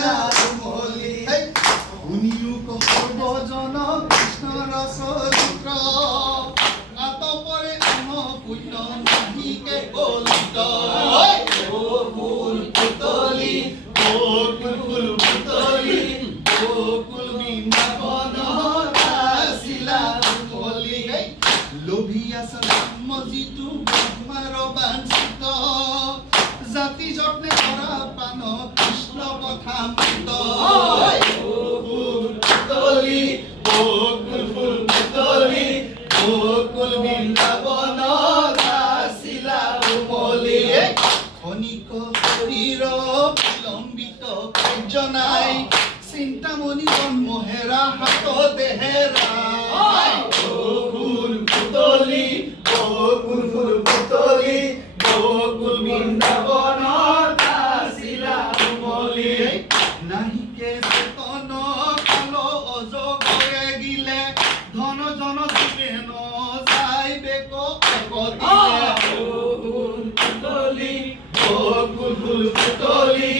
শিলা মলি শুনিও সৰ্বজন কৃষ্ণৰ চৰিত্ৰ আতপৰে আম পুণ্য নাহিকে কলিত ফুল পুতলি ফুল পুতলি ফুল বৃন্দাবন শিলা মলি লোভী আছে মজিটো ব্ৰহ্মাৰ বাঞ্ছিত জাতি যত্নে কৰা পান কৃষ্ণ কথা মৃত ফুল পুতলি ফুল পুতলি ফুল বৃন্দাবন শিলা মলি ক্ষণিক শৰীৰ বিলম্বিত কাৰ্য নাই চিন্তামণি জন্মহেৰা হাততে হেৰাই ফুল পুতলি ফুল পুতলি ফুল বৃন্দাবন শিলা মলি নাহিকে চেতন কাল অজগৰে গিলে ধন জন জীৱে নযায় বেক ফুল পুতলি ফুল পুতলি